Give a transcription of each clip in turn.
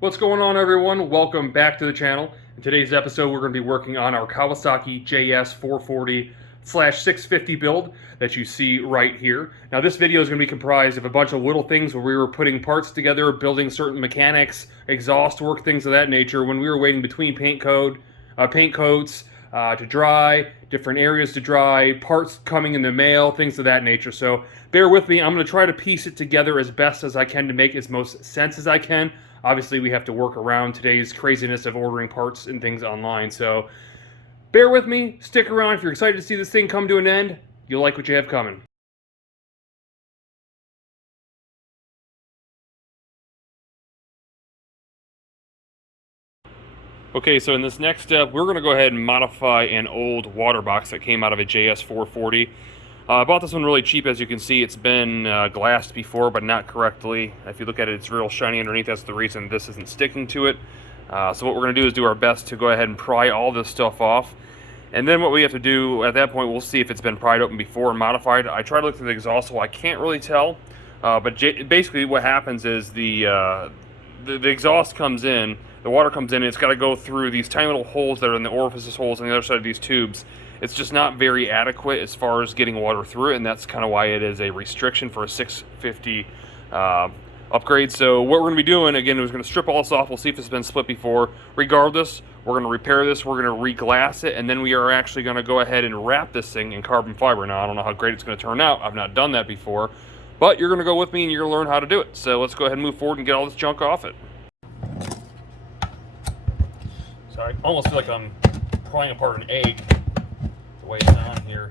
What's going on, everyone? Welcome back to the channel. In today's episode, we're going to be working on our Kawasaki JS 440/650 build that you see right here. Now, this video is going to be comprised of a bunch of little things where we were putting parts together, building certain mechanics, exhaust work, things of that nature, when we were waiting between paint coats to dry, different areas to dry, parts coming in the mail, things of that nature. So bear with me. I'm going to try to piece it together as best as I can to make as most sense as I can. Obviously, we have to work around today's craziness of ordering parts and things online, so bear with me, stick around. If you're excited to see this thing come to an end, you'll like what you have coming. Okay, so in this next step, we're going to go ahead and modify an old water box that came out of a JS 440. I bought this one really cheap. As you can see, it's been glassed before, but not correctly. If you look at it, it's real shiny underneath. That's the reason this isn't sticking to it. So what we're going to do is do our best to go ahead and pry all this stuff off. And then what we have to do at that point, we'll see if it's been pried open before and modified. I tried to look through the exhaust hole. I can't really tell. But basically what happens is the exhaust comes in, the water comes in, and it's got to go through these tiny little holes that are in the orifices holes on the other side of these tubes. It's just not very adequate as far as getting water through it, and that's kind of why it is a restriction for a 650 upgrade. So what we're going to be doing, again, is going to strip all this off. We'll see if it's been split before. Regardless, we're going to repair this, we're going to re-glass it, and then we are actually going to go ahead and wrap this thing in carbon fiber. Now, I don't know how great it's going to turn out. I've not done that before, but you're going to go with me and you're going to learn how to do it. So let's go ahead and move forward and get all this junk off it. So I almost feel like I'm prying apart an egg. Way down here.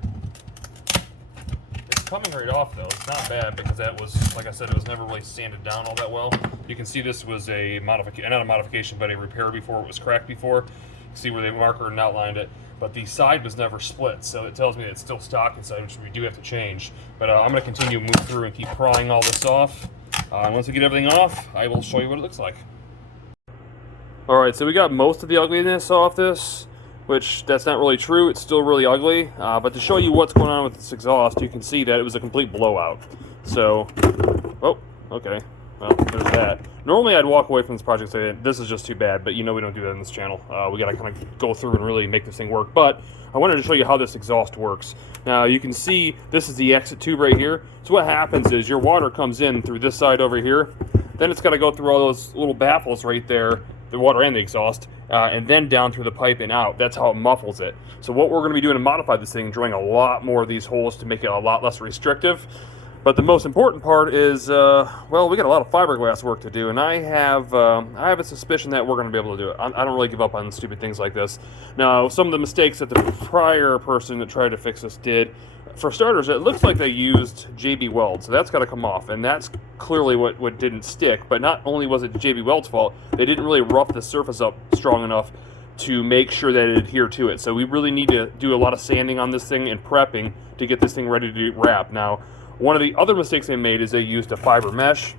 It's coming right off though. It's not bad because that was, like I said, it was never really sanded down all that well. You can see this was a modification, not a modification, but a repair before it was cracked before. You can see where they marker and outlined it, but the side was never split, so it tells me that it's still stock inside, which we do have to change. But I'm going to continue to move through and keep prying all this off. And once we get everything off, I will show you what it looks like. Alright, so we got most of the ugliness off this, which that's not really true. It's still really ugly, but to show you what's going on with this exhaust, you can see that it was a complete blowout. So, oh, okay, well, there's that. Normally I'd walk away from this project and say, this is just too bad, but you know we don't do that in this channel. We gotta kind of go through and really make this thing work, but I wanted to show you how this exhaust works. Now, you can see this is the exit tube right here. So what happens is your water comes in through this side over here, then it's gotta go through all those little baffles right there, the water and the exhaust, and then down through the pipe and out. That's how it muffles it. So what we're going to be doing to modify this thing, drilling a lot more of these holes to make it a lot less restrictive. But the most important part is, well, we got a lot of fiberglass work to do, and I have a suspicion that we're going to be able to do it. I don't really give up on stupid things like this. Now, some of the mistakes that the prior person that tried to fix this did, for starters, it looks like they used JB Weld, so that's got to come off, and that's clearly what didn't stick. But not only was it JB Weld's fault, they didn't really rough the surface up strong enough to make sure that it adhered to it. So we really need to do a lot of sanding on this thing and prepping to get this thing ready to wrap. Now, one of the other mistakes they made is they used a fiber mesh,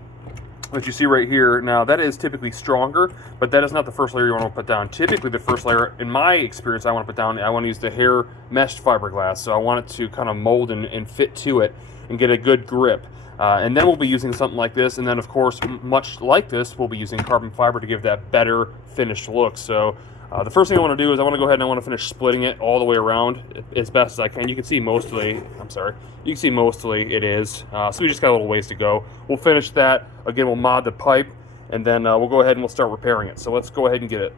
which you see right here. Now, that is typically stronger, but that is not the first layer you want to put down. Typically, the first layer, in my experience, I want to put down, I want to use the hair meshed fiberglass. So I want it to kind of mold and fit to it and get a good grip. And then we'll be using something like this. And then, of course, much like this, we'll be using carbon fiber to give that better finished look. So the first thing I want to do is I want to go ahead and I want to finish splitting it all the way around as best as I can. You can see mostly, you can see mostly it is. So we just got a little ways to go. We'll finish that. Again, we'll mod the pipe, and then we'll go ahead and we'll start repairing it. So let's go ahead and get it.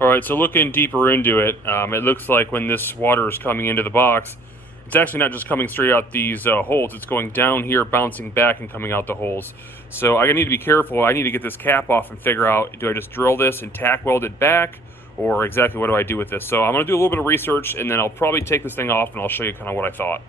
Alright, so looking deeper into it, it looks like when this water is coming into the box, it's actually not just coming straight out these holes, it's going down here, bouncing back and coming out the holes. So I need to be careful. I need to get this cap off and figure out, do I just drill this and tack weld it back, or exactly what do I do with this? So I'm going to do a little bit of research, and then I'll probably take this thing off and I'll show you kind of what I thought.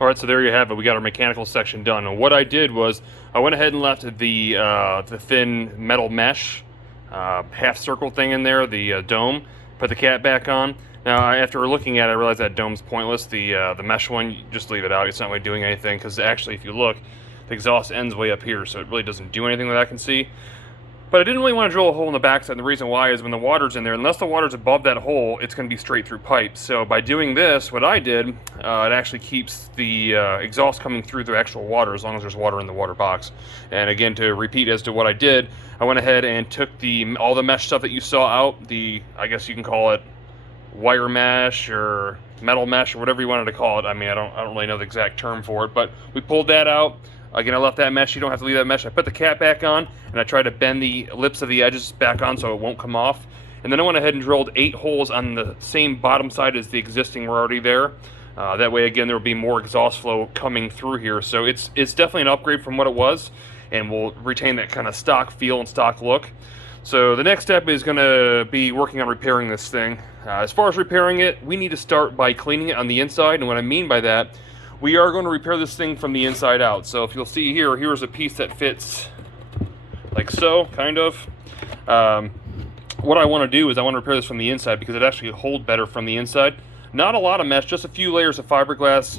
Alright, so there you have it. We got our mechanical section done. And what I did was I went ahead and left the thin metal mesh half circle thing in there, the dome, put the cap back on. Now, after looking at it, I realized that dome's pointless. The mesh one, you just leave it out. It's not really doing anything, because actually, if you look, the exhaust ends way up here, so it really doesn't do anything that I can see. But I didn't really want to drill a hole in the backside, and the reason why is when the water's in there, unless the water's above that hole, it's going to be straight through pipe. So by doing this, what I did, it actually keeps the exhaust coming through the actual water as long as there's water in the water box. And again, to repeat as to what I did, I went ahead and took all the mesh stuff that you saw out, I guess you can call it wire mesh or metal mesh or whatever you wanted to call it. I mean, I don't really know the exact term for it, but we pulled that out. Again, I left that mesh. You don't have to leave that mesh. I put the cap back on, and I tried to bend the lips of the edges back on so it won't come off. And then I went ahead and drilled 8 holes on the same bottom side as the existing were already there. That way, again, there will be more exhaust flow coming through here. So it's definitely an upgrade from what it was, and we'll retain that kind of stock feel and stock look. So the next step is going to be working on repairing this thing. As far as repairing it, we need to start by cleaning it on the inside. And what I mean by that, we are going to repair this thing from the inside out. So if you'll see here, here's a piece that fits like so, kind of. What I want to do is I want to repair this from the inside because it actually holds better from the inside. Not a lot of mesh, just a few layers of fiberglass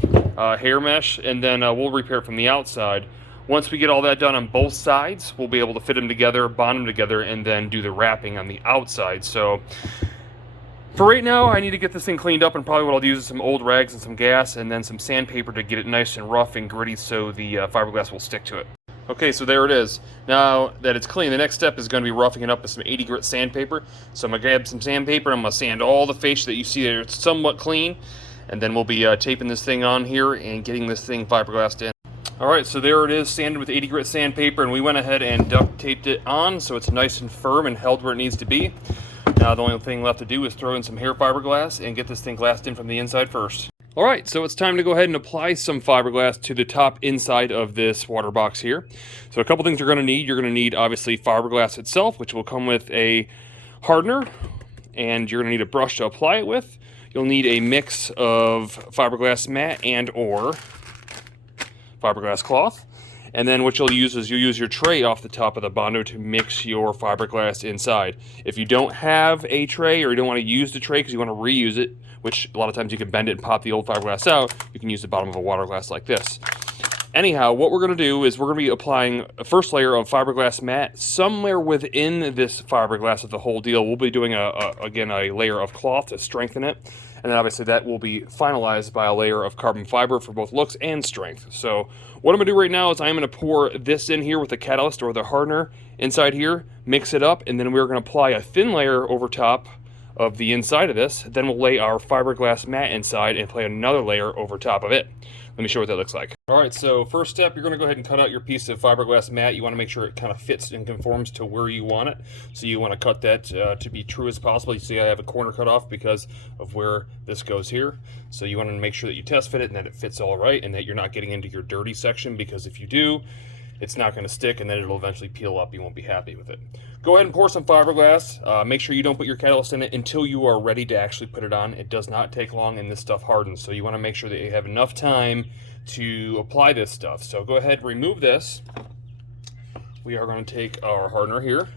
hair mesh, and then we'll repair it from the outside. Once we get all that done on both sides, we'll be able to fit them together, bond them together, and then do the wrapping on the outside. So for right now, I need to get this thing cleaned up, and probably what I'll do is some old rags and some gas and then some sandpaper to get it nice and rough and gritty so the fiberglass will stick to it. Okay, so there it is. Now that it's clean, the next step is going to be roughing it up with some 80 grit sandpaper. So I'm going to grab some sandpaper, I'm going to sand all the fascia that you see there. It's somewhat clean, and then we'll be taping this thing on here and getting this thing fiberglassed in. Alright, so there it is, sanded with 80 grit sandpaper, and we went ahead and duct taped it on so it's nice and firm and held where it needs to be. Now the only thing left to do is throw in some hair fiberglass and get this thing glassed in from the inside first. Alright, so it's time to go ahead and apply some fiberglass to the top inside of this water box here. So a couple things you're going to need. You're going to need obviously fiberglass itself, which will come with a hardener, and you're going to need a brush to apply it with. You'll need a mix of fiberglass mat and or fiberglass cloth. And then what you'll use is you'll use your tray off the top of the Bondo to mix your fiberglass inside. If you don't have a tray or you don't want to use the tray because you want to reuse it, which a lot of times you can bend it and pop the old fiberglass out, you can use the bottom of a water glass like this. Anyhow, what we're going to do is we're going to be applying a first layer of fiberglass mat. Somewhere within this fiberglass of the whole deal, we'll be doing, again, a layer of cloth to strengthen it. And then obviously that will be finalized by a layer of carbon fiber for both looks and strength. So what I'm going to do right now is I'm going to pour this in here with the catalyst or the hardener inside here, mix it up, and then we're going to apply a thin layer over top of the inside of this. Then we'll lay our fiberglass mat inside and apply another layer over top of it. Let me show you what that looks like. Alright, so first step, you're going to go ahead and cut out your piece of fiberglass mat. You want to make sure it kind of fits and conforms to where you want it. So you want to cut that to be true as possible. You see I have a corner cut off because of where this goes here. So you want to make sure that you test fit it and that it fits all right and that you're not getting into your dirty section, because if you do, it's not going to stick and then it'll eventually peel up. You won't be happy with it. Go ahead and pour some fiberglass. Make sure you don't put your catalyst in it until you are ready to actually put it on. It does not take long and this stuff hardens. So you want to make sure that you have enough time to apply this stuff. So go ahead, remove this. We are going to take our hardener here.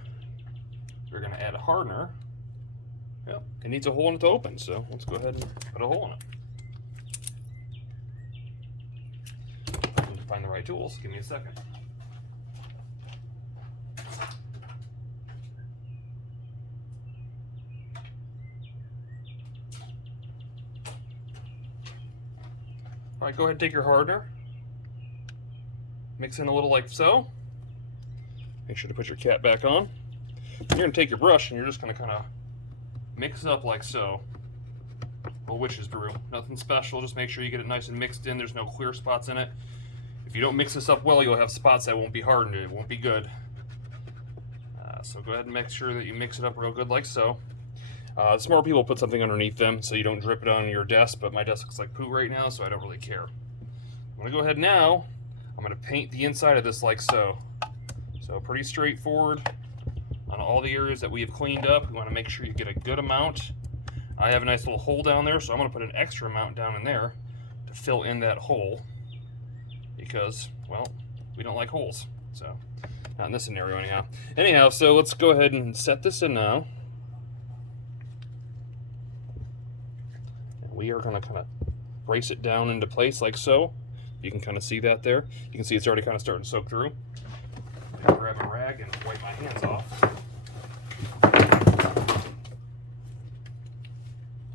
We're going to add a hardener. Well, it needs a hole in it to open, so let's go ahead and put a hole in it. I need to find the right tools. Give me a second. All right, go ahead and take your hardener, mix in a little like so. Make sure to put your cap back on. You're going to take your brush and you're just going to kind of mix it up like so. A witch's brew. Nothing special, just make sure you get it nice and mixed in. There's no clear spots in it. If you don't mix this up well, you'll have spots that won't be hardened. It won't be good. So go ahead and make sure that you mix it up real good like so. Smart people put something underneath them so you don't drip it on your desk, but my desk looks like poo right now, so I don't really care. I'm going to go ahead now. I'm going to paint the inside of this like so. So pretty straightforward on all the areas that we have cleaned up. We want to make sure you get a good amount. I have a nice little hole down there, so I'm going to put an extra amount down in there to fill in that hole because, well, we don't like holes. So, not in this scenario anyhow. Anyhow, so let's go ahead and set this in now. We are going to kind of brace it down into place like so. You can kind of see that there. You can see it's already kind of starting to soak through. I'll grab a rag and wipe my hands off.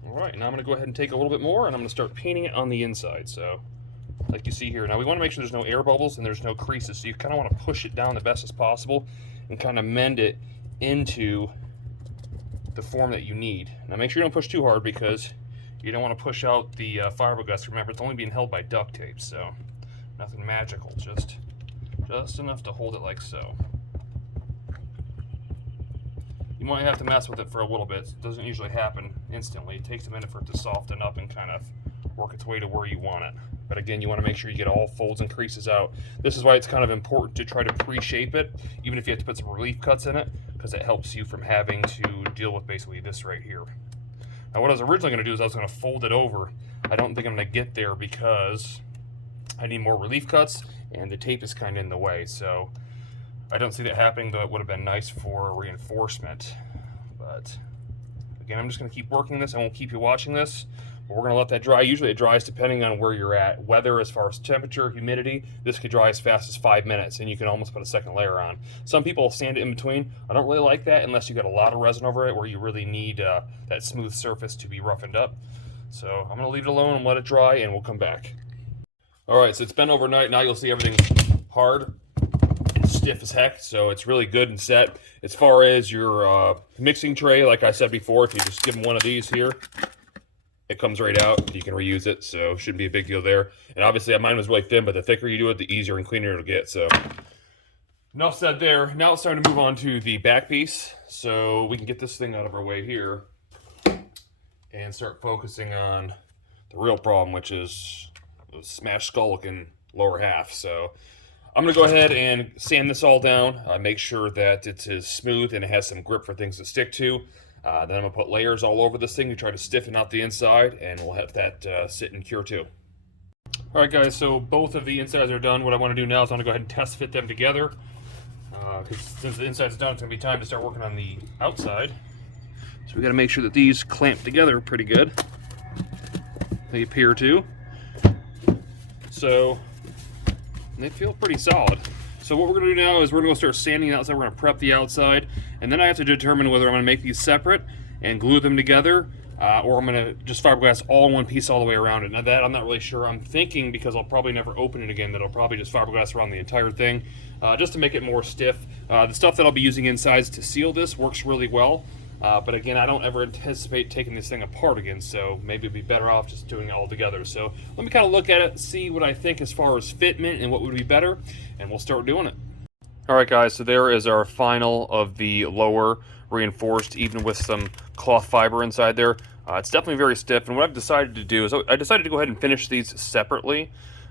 Alright, now I'm going to go ahead and take a little bit more and I'm going to start painting it on the inside. So, like you see here. Now we want to make sure there's no air bubbles and there's no creases. So you kind of want to push it down the best as possible and kind of mend it into the form that you need. Now make sure you don't push too hard because you don't want to push out the fiberglass. Remember, it's only being held by duct tape, so nothing magical, just enough to hold it like so. You might have to mess with it for a little bit. It doesn't usually happen instantly. It takes a minute for it to soften up and kind of work its way to where you want it. But again, you want to make sure you get all folds and creases out. This is why it's kind of important to try to pre-shape it, even if you have to put some relief cuts in it, because it helps you from having to deal with basically this right here. Now what I was originally going to do is I was going to fold it over. I don't think I'm going to get there because I need more relief cuts and the tape is kind of in the way. So I don't see that happening, though it would have been nice for reinforcement. But again, I'm just going to keep working this. I won't keep you watching this. But we're going to let that dry. Usually it dries depending on where you're at. Weather, as far as temperature, humidity, this could dry as fast as 5 minutes and you can almost put a second layer on. Some people sand it in between. I don't really like that unless you got a lot of resin over it where you really need that smooth surface to be roughened up. So I'm going to leave it alone and let it dry and we'll come back. Alright, so it's been overnight. Now you'll see everything's hard and stiff as heck. So it's really good and set. As far as your mixing tray, like I said before, if you just give them one of these here, it comes right out. You can reuse it, so shouldn't be a big deal there. And obviously mine was really thin, but the thicker you do it, the easier and cleaner it'll get. So enough said there. Now it's time to move on to the back piece, so we can get this thing out of our way here and start focusing on the real problem, which is the smashed skull looking lower half. So I'm going to go ahead and sand this all down, make sure that it is smooth and it has some grip for things to stick to. Then I'm going to put layers all over this thing to try to stiffen out the inside, and we'll have that sit and cure too. Alright guys, so both of the insides are done. What I want to do now is I want to go ahead and test fit them together. Because since the inside's done, it's going to be time to start working on the outside. So we got to make sure that these clamp together pretty good. They appear to. So they feel pretty solid. So what we're going to do now is we're going to start sanding the outside. We're going to prep the outside, and then I have to determine whether I'm going to make these separate and glue them together, or I'm going to just fiberglass all in one piece all the way around it. Now that I'm not really sure. I'm thinking, because I'll probably never open it again, that I'll probably just fiberglass around the entire thing, just to make it more stiff. The stuff that I'll be using insides to seal this works really well. But again, I don't ever anticipate taking this thing apart again, so maybe it'd be better off just doing it all together. So let me kind of look at it, see what I think as far as fitment and what would be better, and we'll start doing it. Alright guys, so there is our final of the lower reinforced, even with some cloth fiber inside there. It's definitely very stiff, and what I've decided to do is I decided to go ahead and finish these separately.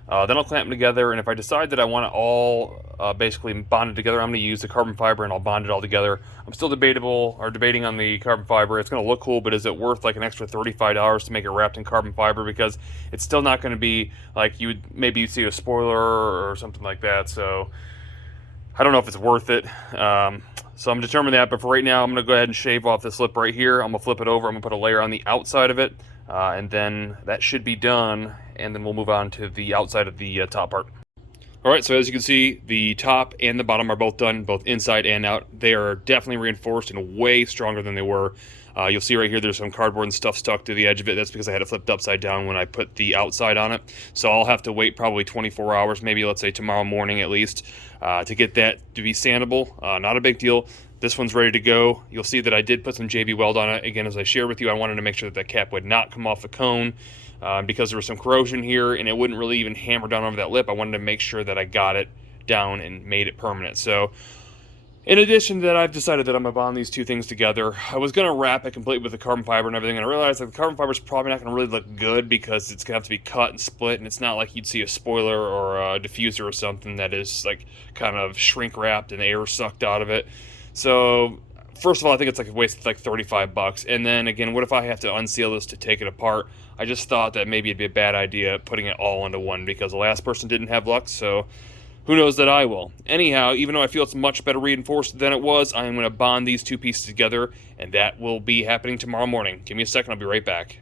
Then I'll clamp them together, and if I decide that I want it all basically bonded together, I'm going to use the carbon fiber and I'll bond it all together. I'm still debating on the carbon fiber. It's going to look cool, but is it worth like an extra $35 to make it wrapped in carbon fiber? Because it's still not going to be like maybe you'd see a spoiler or something like that. So I don't know if it's worth it. So I'm determined that, but for right now, I'm going to go ahead and shave off this lip right here. I'm going to flip it over. I'm going to put a layer on the outside of it, and then that should be done, and then we'll move on to the outside of the top part. Alright, so as you can see, the top and the bottom are both done, both inside and out. They are definitely reinforced and way stronger than they were. You'll see right here there's some cardboard and stuff stuck to the edge of it. That's because I had it flipped upside down when I put the outside on it. So I'll have to wait probably 24 hours, maybe let's say tomorrow morning at least, to get that to be sandable. Not a big deal. This one's ready to go. You'll see that I did put some JB weld on it. Again, as I shared with you, I wanted to make sure that that cap would not come off the cone because there was some corrosion here and it wouldn't really even hammer down over that lip. I wanted to make sure that I got it down and made it permanent. So in addition to that, I've decided that I'm going to bond these two things together. I was going to wrap it completely with the carbon fiber and everything, and I realized that the carbon fiber is probably not going to really look good because it's going to have to be cut and split, and it's not like you'd see a spoiler or a diffuser or something that is like kind of shrink wrapped and air sucked out of it. So first of all, I think it's like a waste of like $35. And then again, what if I have to unseal this to take it apart? I just thought that maybe it'd be a bad idea putting it all into one because the last person didn't have luck, so who knows that I will. Anyhow, even though I feel it's much better reinforced than it was, I'm going to bond these two pieces together, and that will be happening tomorrow morning. Give me a second, I'll be right back.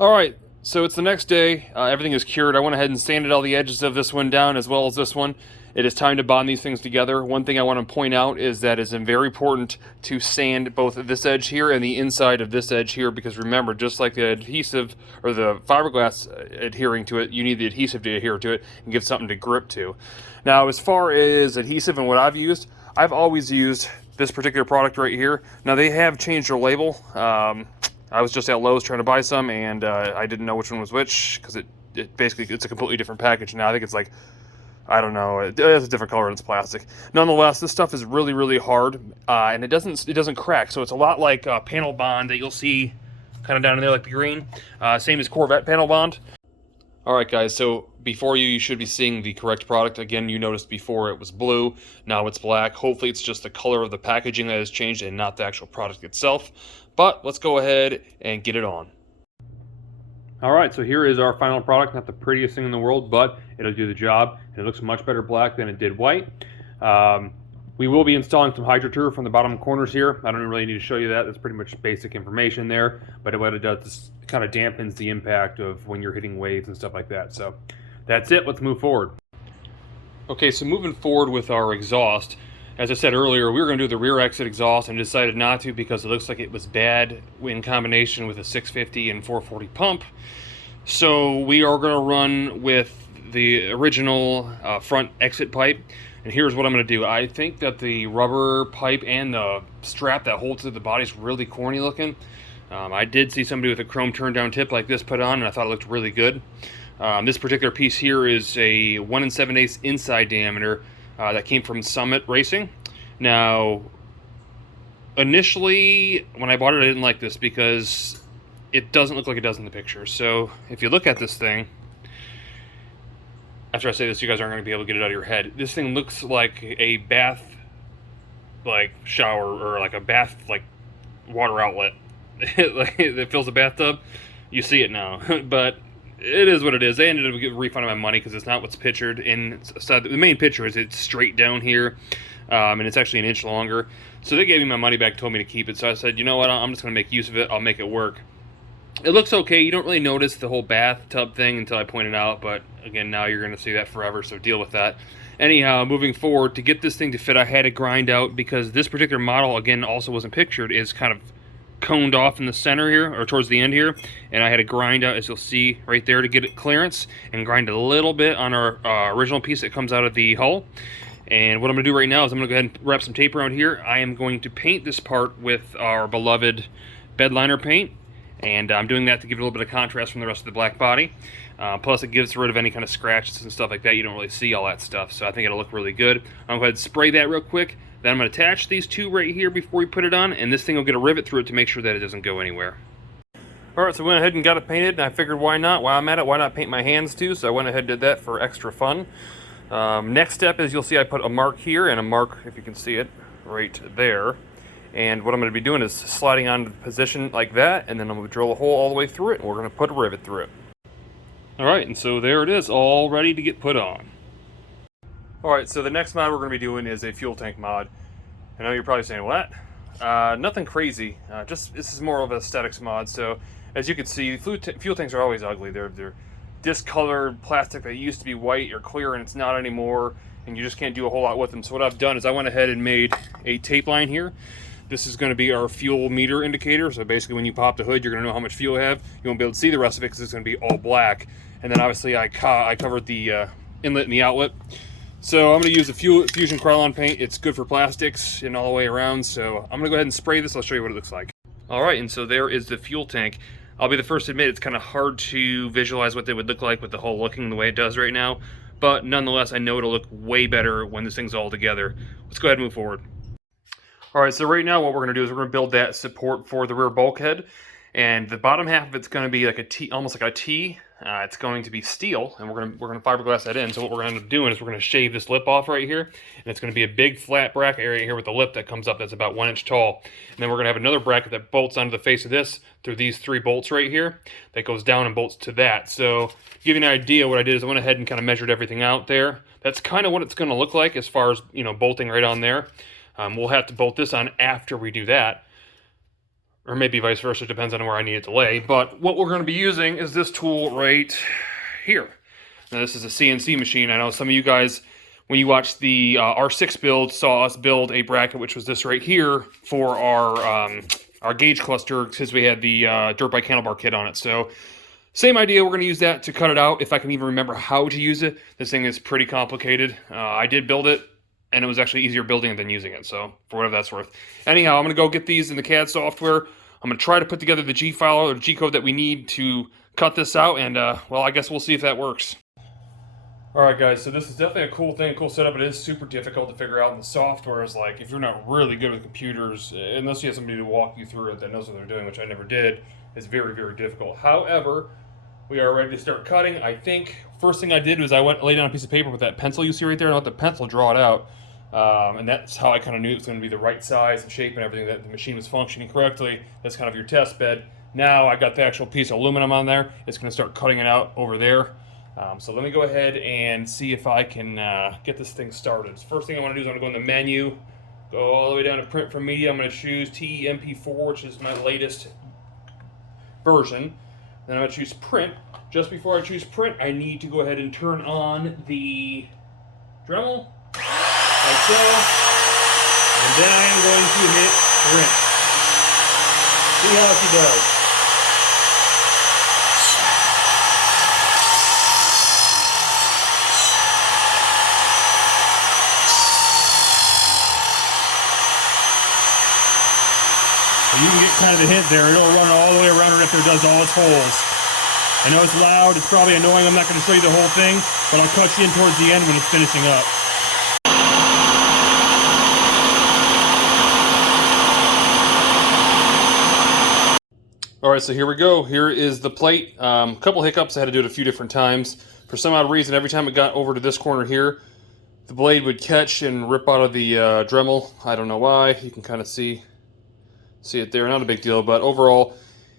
Alright, so it's the next day. Everything is cured. I went ahead and sanded all the edges of this one down as well as this one. It is time to bond these things together. One thing I want to point out is that it's very important to sand both this edge here and the inside of this edge here, because remember, just like the adhesive or the fiberglass adhering to it, you need the adhesive to adhere to it and give something to grip to. Now, as far as adhesive and what I've used, I've always used this particular product right here. Now, they have changed their label. I was just at Lowe's trying to buy some, and I didn't know which one was which, because it basically, it's a completely different package now. I think it's like, I don't know, it has a different color and it's plastic. Nonetheless, this stuff is really, really hard, and it doesn't crack. So it's a lot like panel bond that you'll see kind of down in there, like the green. Same as Corvette panel bond. All right, guys, so before you should be seeing the correct product. Again, you noticed before it was blue, now it's black. Hopefully it's just the color of the packaging that has changed and not the actual product itself. But let's go ahead and get it on. All right, so here is our final product. Not the prettiest thing in the world, but it'll do the job. It looks much better black than it did white. We will be installing some HydroTurf from the bottom corners here. I don't really need to show you that. That's pretty much basic information there. But what it does is kind of dampens the impact of when you're hitting waves and stuff like that. So that's it. Let's move forward. Okay, so moving forward with our exhaust. As I said earlier, we were going to do the rear exit exhaust and decided not to because it looks like it was bad in combination with a 650 and 440 pump. So we are going to run with the original front exit pipe. And here's what I'm going to do. I think that the rubber pipe and the strap that holds it to the body is really corny looking. I did see somebody with a chrome turn down tip like this put on, and I thought it looked really good. This particular piece here is a 1 7/8 inside diameter that came from Summit Racing. Now, initially, when I bought it, I didn't like this because it doesn't look like it does in the picture. So if you look at this thing, after I say this, you guys aren't going to be able to get it out of your head. This thing looks like a bath, like shower, or like a bath, like water outlet. It fills a bathtub. You see it now, but it is what it is. They ended up getting a refund of my money because it's not what's pictured inside. The main picture is it's straight down here, and it's actually an inch longer. So they gave me my money back, told me to keep it. So I said, you know what, I'm just going to make use of it. I'll make it work. It looks okay. You don't really notice the whole bathtub thing until I point it out, but again, now you're going to see that forever, so deal with that. Anyhow, moving forward, to get this thing to fit, I had to grind out, because this particular model, again, also wasn't pictured, is kind of coned off in the center here, or towards the end here, and I had to grind out, as you'll see right there, to get it clearance, and grind a little bit on our original piece that comes out of the hull. And what I'm going to do right now is I'm going to go ahead and wrap some tape around here. I am going to paint this part with our beloved bed liner paint, and I'm doing that to give it a little bit of contrast from the rest of the black body. Plus it gives rid of any kind of scratches and stuff like that. You don't really see all that stuff, so I think it'll look really good. I'm going to go ahead and spray that real quick. Then I'm going to attach these two right here before we put it on, and this thing will get a rivet through it to make sure that it doesn't go anywhere. Alright, so I went ahead and got it painted, and I figured why not? While I'm at it, why not paint my hands too? So I went ahead and did that for extra fun. Next step is, you'll see I put a mark here and a mark, if you can see it, right there. And what I'm going to be doing is sliding onto the position like that, and then I'm going to drill a hole all the way through it, and we're going to put a rivet through it. Alright, and so there it is, all ready to get put on. Alright, so the next mod we're going to be doing is a fuel tank mod. I know you're probably saying, what? Nothing crazy, just this is more of an aesthetics mod. So as you can see, fuel tanks are always ugly. They're discolored plastic that used to be white or clear, and it's not anymore, and you just can't do a whole lot with them. So what I've done is I went ahead and made a tape line here. This is going to be our fuel meter indicator. So basically when you pop the hood, you're going to know how much fuel you have. You won't be able to see the rest of it because it's going to be all black. And then obviously I covered the inlet and the outlet. So I'm going to use the Fusion Krylon paint. It's good for plastics and all the way around. So I'm going to go ahead and spray this. I'll show you what it looks like. All right, and so there is the fuel tank. I'll be the first to admit it's kind of hard to visualize what they would look like with the hull looking the way it does right now. But nonetheless, I know it'll look way better when this thing's all together. Let's go ahead and move forward. All right, so right now what we're going to do is we're going to build that support for the rear bulkhead. And the bottom half of it's going to be like a T, almost like a T. It's going to be steel, and we're going to fiberglass that in. So what we're going to end up doing is we're going to shave this lip off right here, and it's going to be a big flat bracket area here with a lip that comes up that's about 1 inch tall. And then we're going to have another bracket that bolts onto the face of this through these 3 bolts right here that goes down and bolts to that. So to give you an idea, what I did is I went ahead and kind of measured everything out there. That's kind of what it's going to look like as far as, you know, bolting right on there. We'll have to bolt this on after we do that. Or maybe vice versa, depends on where I need it to lay. But what we're going to be using is this tool right here. Now this is a CNC machine. I know some of you guys when you watched the R6 build, saw us build a bracket, which was this right here, for our gauge cluster, because we had the dirt bike handlebar kit on it. So same idea, we're going to use that to cut it out, if I can even remember how to use it. This thing is pretty complicated. I did build it, and it was actually easier building it than using it, so for whatever that's worth. Anyhow, I'm going to go get these in the CAD software. I'm going to try to put together the G file or the G code that we need to cut this out, and well, I guess we'll see if that works. Alright guys, so this is definitely a cool thing, cool setup. It is super difficult to figure out, and the software is like, if you're not really good with computers, unless you have somebody to walk you through it that knows what they're doing, which I never did, it's very, very difficult. However, we are ready to start cutting. I think first thing I did was I laid down a piece of paper with that pencil you see right there, and I let the pencil draw it out. And that's how I kind of knew it was going to be the right size and shape and everything, that the machine was functioning correctly. That's kind of your test bed. Now I got the actual piece of aluminum on there. It's going to start cutting it out over there. So let me go ahead and see if I can get this thing started. First thing I want to do is I'm going to go in the menu, go all the way down to print from media. I'm going to choose TEMP4, which is my latest version. Then I'm going to choose print. Just before I choose print, I need to go ahead and turn on the Dremel, like so. And then I am going to hit print. See how she does. You can get kind of a hint there. It'll run all the way around it after it does all its holes. I know it's loud, it's probably annoying, I'm not going to show you the whole thing, but I'll cut you in towards the end when it's finishing up. Alright, so here we go. Here is the plate. A couple hiccups, I had to do it a few different times. For some odd reason, every time it got over to this corner here, the blade would catch and rip out of the Dremel. I don't know why. You can kind of see it there. Not a big deal, but overall,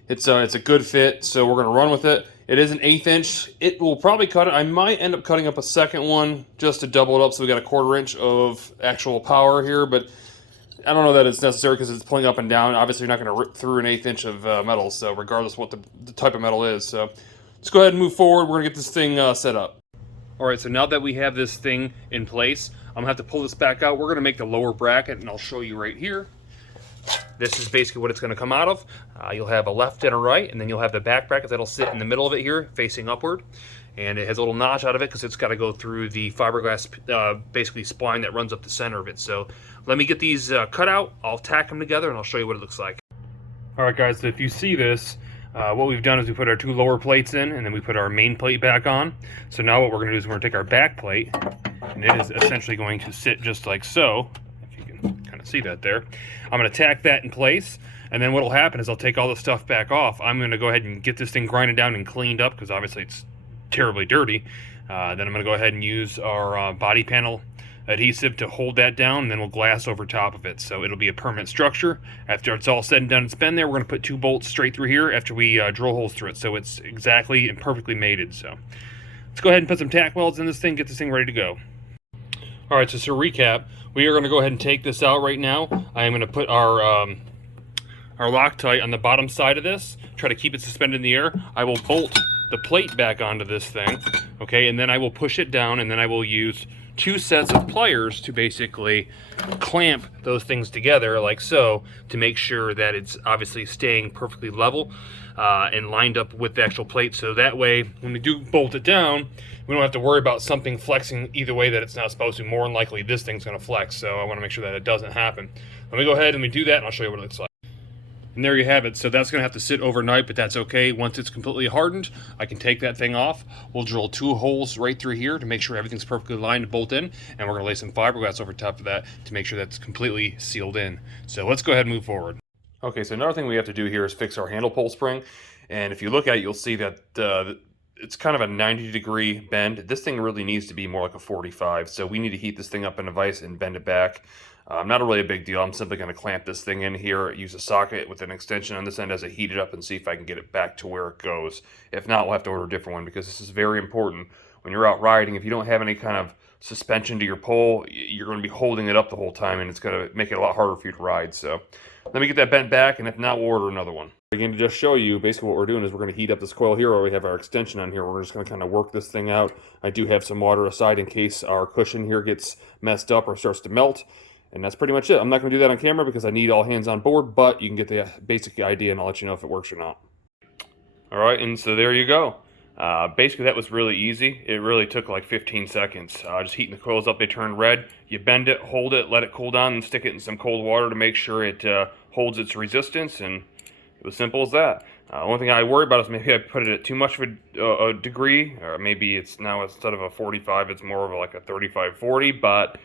it's a good fit, so we're going to run with it. It is an 1/8 inch. It will probably cut it. I might end up cutting up a second one just to double it up, so we got a 1/4 inch of actual power here, but I don't know that it's necessary because it's pulling up and down. Obviously, you're not going to rip through an 1/8 inch of metal, so regardless what the type of metal is. So let's go ahead and move forward. We're going to get this thing set up. All right, so now that we have this thing in place, I'm going to have to pull this back out. We're going to make the lower bracket, and I'll show you right here. This is basically what it's going to come out of. You'll have a left and a right, and then you'll have the back bracket that'll sit in the middle of it here, facing upward. And it has a little notch out of it because it's got to go through the fiberglass, basically spline that runs up the center of it. So let me get these cut out. I'll tack them together, and I'll show you what it looks like. All right, guys, so if you see this, what we've done is we put our 2 lower plates in, and then we put our main plate back on. So now what we're going to do is we're going to take our back plate, and it is essentially going to sit just like so. Kind of see that there. I'm going to tack that in place, and then what will happen is I'll take all the stuff back off. I'm going to go ahead and get this thing grinded down and cleaned up because obviously it's terribly dirty. Then I'm going to go ahead and use our body panel adhesive to hold that down, and then we'll glass over top of it, so it'll be a permanent structure. After it's all said and done, it's been there, we're going to put 2 bolts straight through here after we drill holes through it, so it's exactly and perfectly mated. So let's go ahead and put some tack welds in this thing, get this thing ready to go. All right, so to recap, we are going to go ahead and take this out right now. I am going to put our Loctite on the bottom side of this, try to keep it suspended in the air. I will bolt the plate back onto this thing, okay, and then I will push it down, and then I will use 2 sets of pliers to basically clamp those things together like so, to make sure that it's obviously staying perfectly level and lined up with the actual plate, so that way when we do bolt it down, we don't have to worry about something flexing either way that it's not supposed to. More than likely this thing's going to flex, so I want to make sure that it doesn't happen. Let me go ahead and we do that, and I'll show you what it looks like. And there you have it. So that's going to have to sit overnight, but that's okay. Once it's completely hardened, I can take that thing off. We'll drill 2 holes right through here to make sure everything's perfectly lined to bolt in, and we're going to lay some fiberglass over top of that to make sure that's completely sealed in. So let's go ahead and move forward. Okay, so another thing we have to do here is fix our handle pull spring, and if you look at it, you'll see that it's kind of a 90-degree bend. This thing really needs to be more like a 45, so we need to heat this thing up in a vise and bend it back. Not really a big deal. I'm simply going to clamp this thing in here, use a socket with an extension on this end as I heat it up, and see if I can get it back to where it goes. If not, we'll have to order a different one, because this is very important. When you're out riding, if you don't have any kind of suspension to your pole, you're going to be holding it up the whole time, and it's going to make it a lot harder for you to ride. So let me get that bent back, and if not, we'll order another one. Again, to just show you, basically what we're doing is we're going to heat up this coil here, or we have our extension on here. We're just going to kind of work this thing out. I do have some water aside in case our cushion here gets messed up or starts to melt. And that's pretty much it. I'm not going to do that on camera because I need all hands on board, but you can get the basic idea and I'll let you know if it works or not. All right, and so there you go. Basically, that was really easy. It really took like 15 seconds. Just heating the coils up, they turn red. You bend it, hold it, let it cool down, and stick it in some cold water to make sure it holds its resistance, and it was simple as that. One thing I worry about is maybe I put it at too much of a degree, or maybe it's now instead of a 45, it's more of like a 35-40, but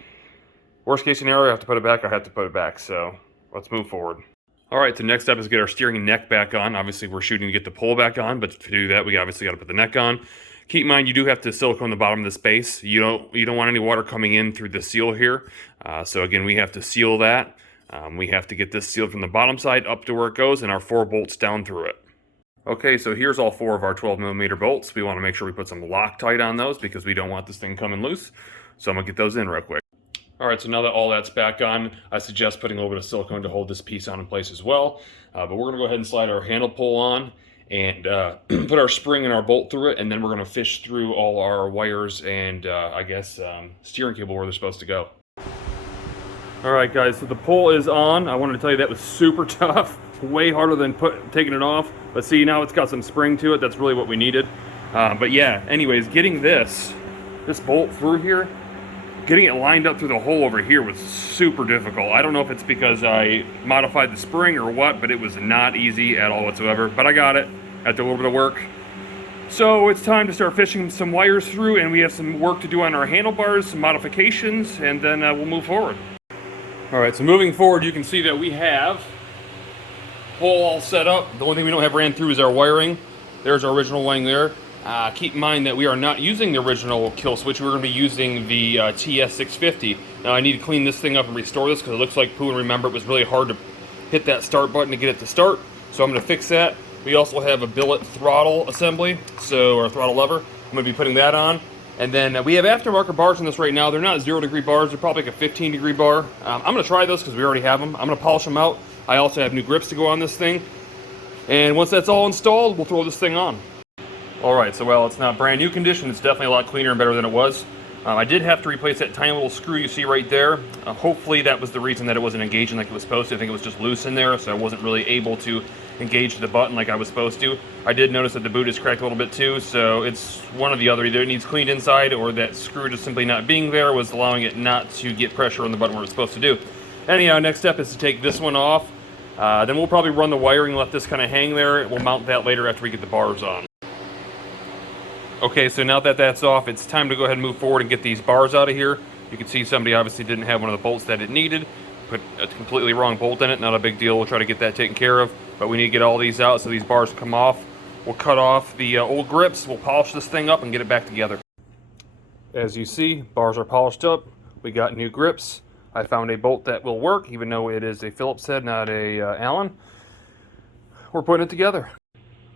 worst case scenario, I have to put it back, I have to put it back, so let's move forward. All right, so next up is get our steering neck back on. Obviously, we're shooting to get the pole back on, but to do that, we obviously got to put the neck on. Keep in mind, you do have to silicone the bottom of this base. You don't want any water coming in through the seal here. So again, we have to seal that. We have to get this sealed from the bottom side up to where it goes, and our 4 bolts down through it. Okay, so here's all 4 of our 12mm bolts. We want to make sure we put some Loctite on those because we don't want this thing coming loose. So I'm gonna get those in real quick. All right, so now that all that's back on, I suggest putting a little bit of silicone to hold this piece on in place as well. But we're gonna go ahead and slide our handle pull on and put our spring and our bolt through it, and then we're gonna fish through all our wires and I guess steering cable where they're supposed to go. All right, guys, so the pull is on. I wanted to tell you that was super tough, way harder than taking it off. But see, now it's got some spring to it. That's really what we needed. But yeah, anyways, getting this bolt through here, getting it lined up through the hole over here was super difficult. I don't know if it's because I modified the spring or what, but it was not easy at all whatsoever. But I got it after a little bit of work. So it's time to start fishing some wires through, and we have some work to do on our handlebars, some modifications, and then we'll move forward. All right, so moving forward, you can see that we have hole all set up. The only thing we don't have ran through is our wiring. There's our original wiring there. Keep in mind that we are not using the original kill switch. We're going to be using the TS650. Now I need to clean this thing up and restore this because it looks like poo, and remember it was really hard to hit that start button to get it to start. So I'm going to fix that. We also have a billet throttle assembly, or throttle lever. I'm going to be putting that on. And then we have aftermarket bars in this right now. They're not 0-degree bars. They're probably like a 15-degree bar. I'm going to try those because we already have them. I'm going to polish them out. I also have new grips to go on this thing. And once that's all installed, we'll throw this thing on. All right, so while it's not brand new condition, it's definitely a lot cleaner and better than it was. I did have to replace that tiny little screw you see right there. Hopefully that was the reason that it wasn't engaging like it was supposed to. I think it was just loose in there, so I wasn't really able to engage the button like I was supposed to. I did notice that the boot is cracked a little bit too, so it's one or the other. Either it needs cleaned inside, or that screw just simply not being there was allowing it not to get pressure on the button where it's supposed to do. Anyhow, next step is to take this one off. Then we'll probably run the wiring, let this kind of hang there. We'll mount that later after we get the bars on. Okay, so now that that's off, it's time to go ahead and move forward and get these bars out of here. You can see somebody obviously didn't have one of the bolts that it needed. Put a completely wrong bolt in it, not a big deal. We'll try to get that taken care of. But we need to get all these out so these bars come off. We'll cut off the old grips. We'll polish this thing up and get it back together. As you see, bars are polished up. We got new grips. I found a bolt that will work, even though it is a Phillips head, not a Allen. We're putting it together.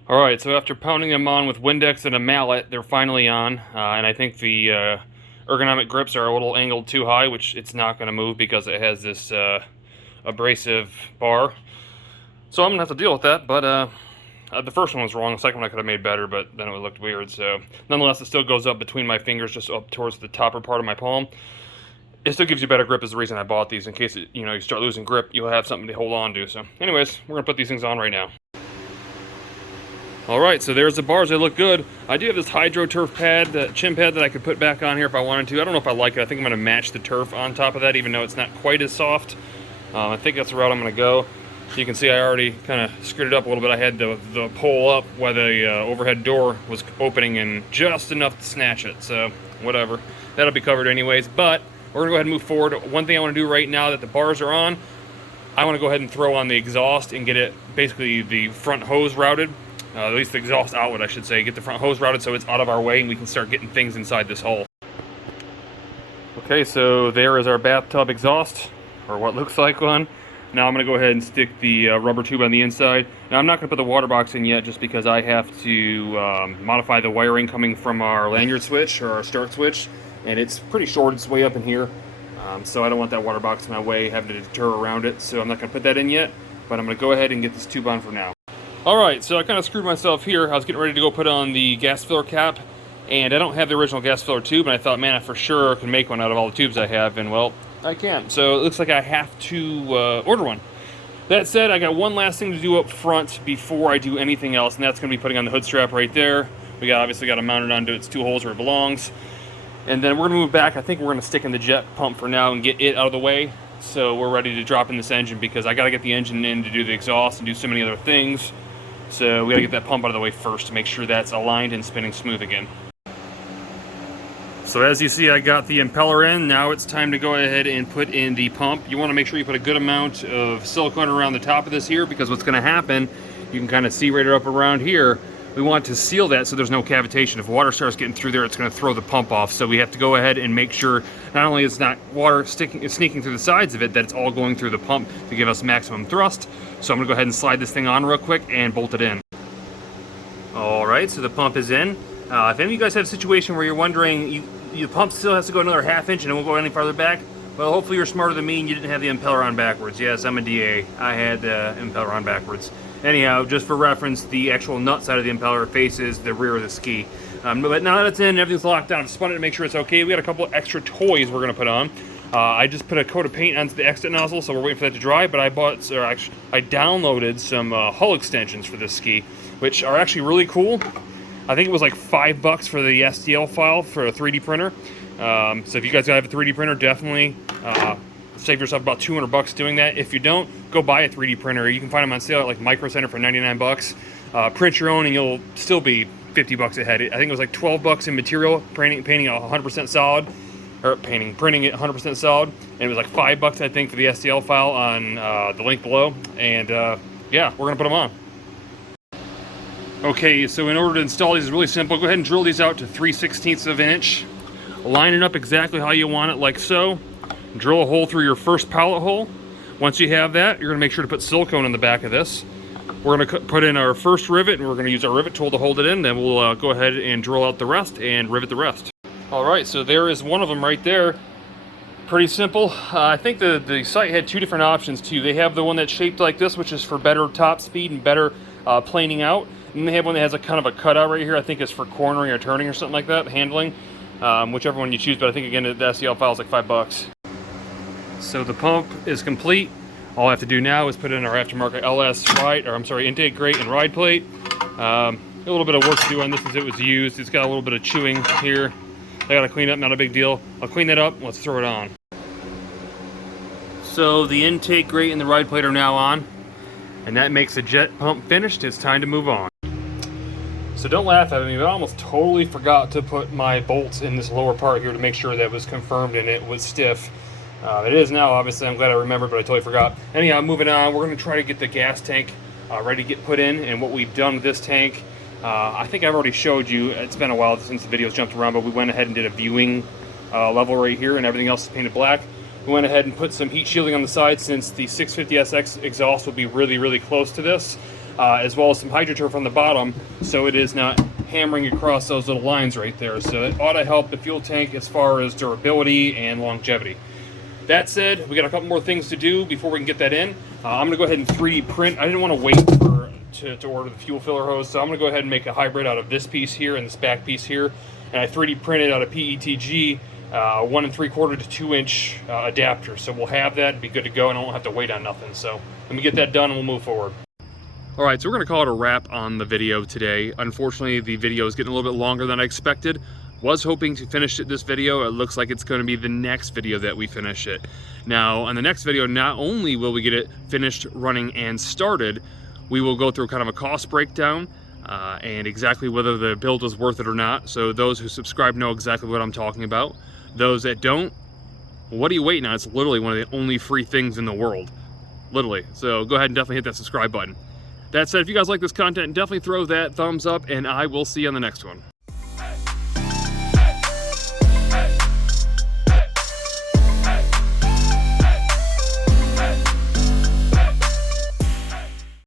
All right, so after pounding them on with Windex and a mallet, they're finally on. And I think the ergonomic grips are a little angled too high, which it's not going to move because it has this abrasive bar. So I'm going to have to deal with that, but the first one was wrong. The second one I could have made better, but then it looked weird. So nonetheless, it still goes up between my fingers, just up towards the topper part of my palm. It still gives you better grip is the reason I bought these. In case you start losing grip, you'll have something to hold on to. So anyways, we're going to put these things on right now. Alright, so there's the bars. They look good. I do have this Hydro Turf pad, the chin pad that I could put back on here if I wanted to. I don't know if I like it. I think I'm going to match the turf on top of that, even though it's not quite as soft. I think that's the route I'm going to go. So you can see I already kind of screwed it up a little bit. I had the pole up while the overhead door was opening and just enough to snatch it. So whatever. That'll be covered anyways. But we're going to go ahead and move forward. One thing I want to do right now that the bars are on, I want to go ahead and throw on the exhaust and get it, basically the front hose routed. At least the exhaust outlet, I should say. Get the front hose routed so it's out of our way and we can start getting things inside this hole. Okay, so there is our bathtub exhaust, or what looks like one. Now I'm going to go ahead and stick the rubber tube on the inside. Now I'm not going to put the water box in yet just because I have to modify the wiring coming from our lanyard switch, or our start switch. And it's pretty short, it's way up in here. So I don't want that water box in my way, having to deter around it. So I'm not going to put that in yet, but I'm going to go ahead and get this tube on for now. Alright, so I kind of screwed myself here. I was getting ready to go put on the gas filler cap, and I don't have the original gas filler tube, and I thought, man, I for sure can make one out of all the tubes I have, and well, I can't. So it looks like I have to order one. That said, I got one last thing to do up front before I do anything else, and that's going to be putting on the hood strap right there. We obviously got to mount it onto its two holes where it belongs. And then we're going to move back. I think we're going to stick in the jet pump for now and get it out of the way. So we're ready to drop in this engine because I got to get the engine in to do the exhaust and do so many other things. So we got to get that pump out of the way first to make sure that's aligned and spinning smooth again. So as you see, I got the impeller in. Now it's time to go ahead and put in the pump. You want to make sure you put a good amount of silicone around the top of this here, because what's going to happen, you can kind of see right up around here, we want to seal that so there's no cavitation. If water starts getting through there, it's going to throw the pump off. So we have to go ahead and make sure not only is not water sneaking through the sides of it, that it's all going through the pump to give us maximum thrust. So I'm going to go ahead and slide this thing on real quick and bolt it in. Alright, so the pump is in. If any of you guys have a situation where you're wondering, the pump still has to go another ½ inch and it won't go any farther back, well, hopefully you're smarter than me and you didn't have the impeller on backwards. Yes, I'm a DA. I had the impeller on backwards. Anyhow, just for reference, the actual nut side of the impeller faces the rear of the ski. But now that it's in, everything's locked down. I just wanted to make sure it's okay. We got a couple of extra toys we're going to put on. I just put a coat of paint onto the exit nozzle, so we're waiting for that to dry, but I downloaded some hull extensions for this ski, which are actually really cool. I think it was like $5 for the STL file for a 3D printer. So if you guys have a 3D printer, definitely save yourself about $200 doing that. If you don't, go buy a 3D printer. You can find them on sale at like Micro Center for $99. Print your own and you'll still be $50 ahead. I think it was like $12 in material, painting 100% solid, or printing it 100% solid, and it was like $5 I think for the STL file on the link below. And yeah, we're gonna put them on. Okay, so in order to install these, is really simple. Go ahead and drill these out to 3/16 of an inch. Line it up exactly how you want it, like so. Drill a hole through your first pilot hole. Once you have that, you're gonna make sure to put silicone in the back of this. We're gonna put in our first rivet, and we're gonna use our rivet tool to hold it in. Then we'll go ahead and drill out the rest and rivet the rest. All right, so there is one of them right there. Pretty simple. I think the site had two different options too. They have the one that's shaped like this, which is for better top speed and better planing out. And they have one that has a kind of a cutout right here. I think it's for cornering or turning or something like that, handling. Whichever one you choose, but I think again the STL file is like $5. So the pump is complete. All I have to do now is put in our aftermarket LS intake grate and ride plate. A little bit of work to do on this as it was used. It's got a little bit of chewing here. I gotta clean up, not a big deal. I'll clean that up, let's throw it on. So the intake grate and the ride plate are now on, and that makes the jet pump finished. It's time to move on. So don't laugh at me, but I almost totally forgot to put my bolts in this lower part here to make sure that it was confirmed and it was stiff. It is now, obviously. I'm glad I remembered, but I totally forgot. Anyhow, moving on, we're going to try to get the gas tank ready to get put in. And what we've done with this tank, I think I've already showed you. It's been a while since the video's jumped around, but we went ahead and did a viewing level right here, and everything else is painted black. We went ahead and put some heat shielding on the side since the 650SX exhaust will be really, really close to this. As well as some HydroTurf on the bottom, so it is not hammering across those little lines right there. So it ought to help the fuel tank as far as durability and longevity. That said, we got a couple more things to do before we can get that in. I'm going to go ahead and 3D print. I didn't want to wait to order the fuel filler hose, so I'm going to go ahead and make a hybrid out of this piece here and this back piece here. And I 3D printed out of PETG 1 3/4 to 2 inch adapter. So we'll have that and be good to go, and I won't have to wait on nothing. So let me get that done and we'll move forward. Alright, so we're going to call it a wrap on the video today. Unfortunately, the video is getting a little bit longer than I expected. Was hoping to finish this video. It looks like it's going to be the next video that we finish it. Now, on the next video, not only will we get it finished, running, and started, we will go through kind of a cost breakdown and exactly whether the build was worth it or not. So those who subscribe know exactly what I'm talking about. Those that don't, what are you waiting on? It's literally one of the only free things in the world. Literally. So go ahead and definitely hit that subscribe button. That said, if you guys like this content, definitely throw that thumbs up, and I will see you on the next one.